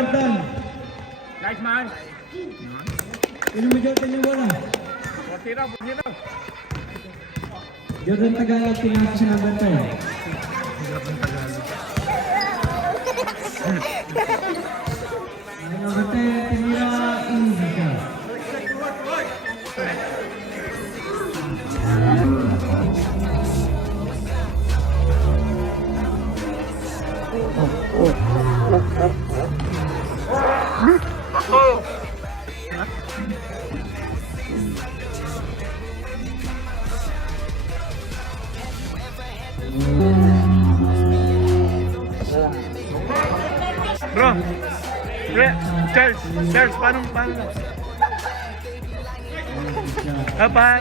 Jordan. Nice man. Sino mo Jordan yung bola? 40 raw. Jordan Tagalog, pinasok sa number 10. Number 10, tinira easy ka. Bro. Charles, paano? Apa?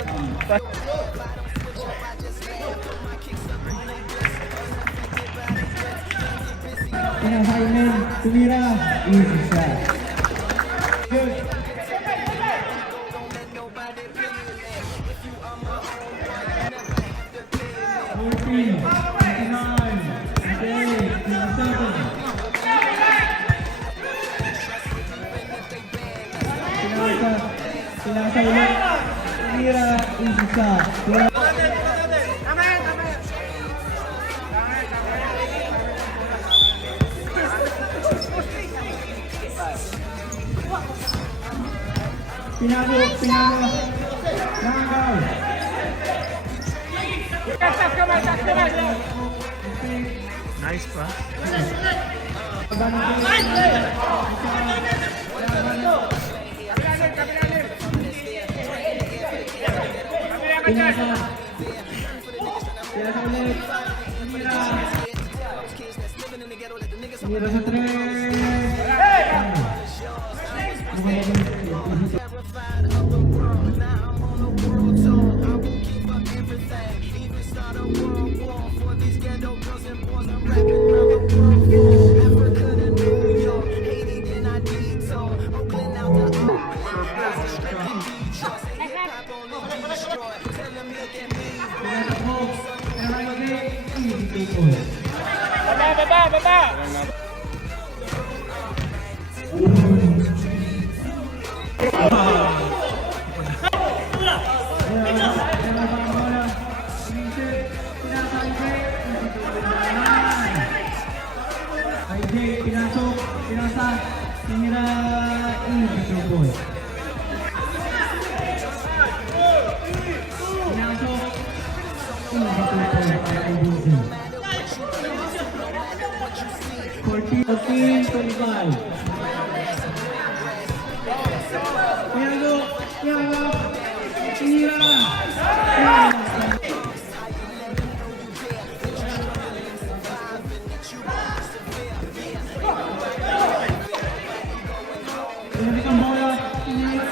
Pinasainan, tumira, easy shot. Good. Pinasa ulit. Tumira, easy shot. Pinasok. Nanggaw. Nice pa. Pinasa ulit. Tumira sa 3. Baba! Pinasa, tinira, easy 2 points. Pinasok, easy 2 points para kay Busy. 14-25. Pinasok, tinira. Pinasok ang bola, tinira.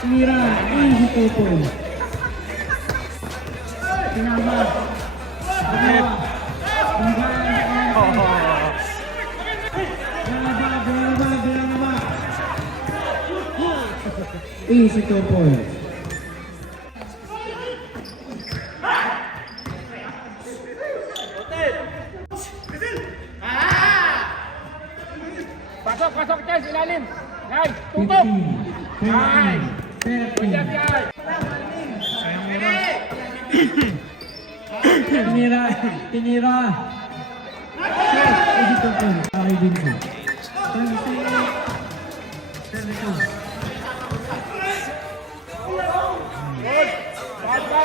Tinira, easy 2 points. Tinama. Binaba. Easy 2 points. Pasok, Charles, ilalim. Nice, tutok. Nice. Tinira. Easy 2 points. Okay, Vincent. 26.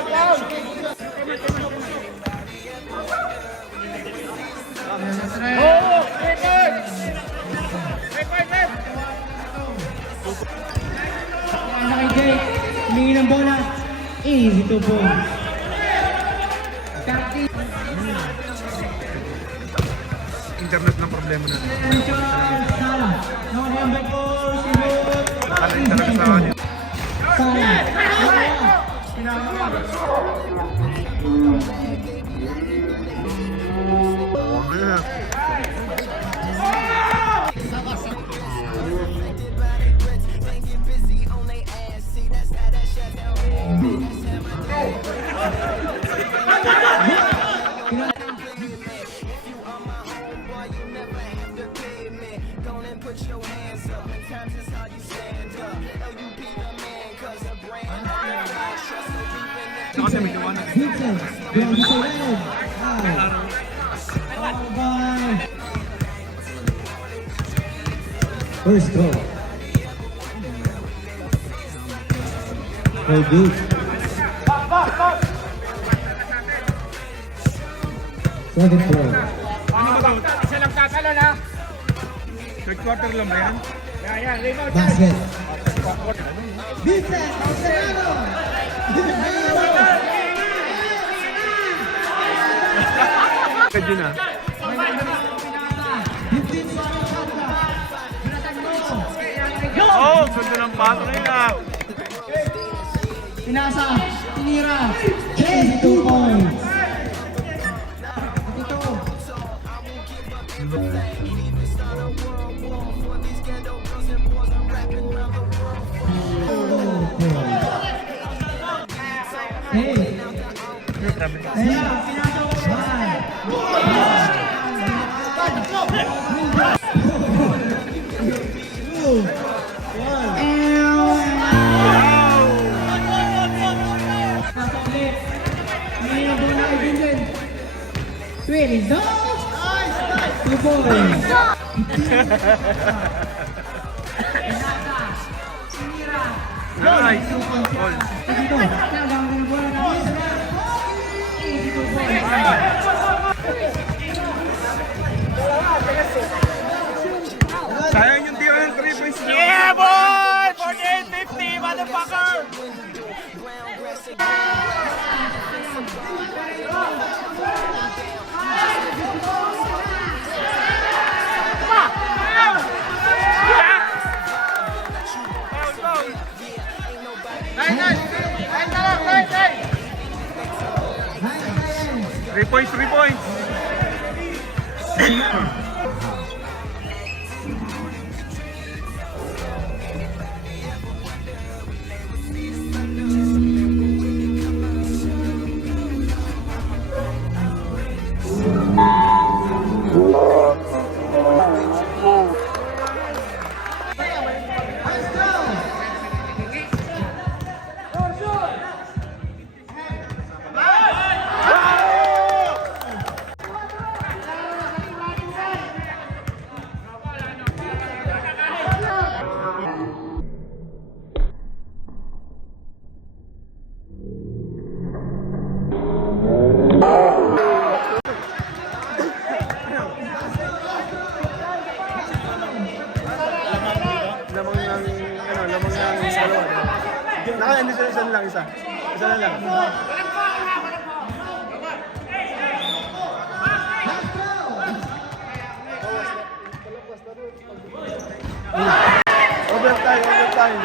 Down. Oh, Kay Jake, humingi ng bola. Easy 2 points. Internet ng problema na. Sala. Number 4, Sibot. Nakalit talaga sa kanya. Sala. Kasi may liwanag. Vincent, ground sa line. Foul by first goal. Very good. Second goal. Isa lang tatalon ha. Third quarter lang ba yan? Yan, rebound. Basket. Vincent, Serrano. Kadyo na. 15 seconds on the clock. Oh, ganda ng pato na yun ah. Pinasa, tinira, 22 points. Ito. Hey. Really, no? 2 points. Nice. Goal. Dito. Sayang yung tira ng 3 points niya. Yeah, boy! 48-50, motherfucker! Nice! 3 points, 3 points. Lamang ng dalawa. Naka-end isa lang, isa. Isa na lang. Overtime.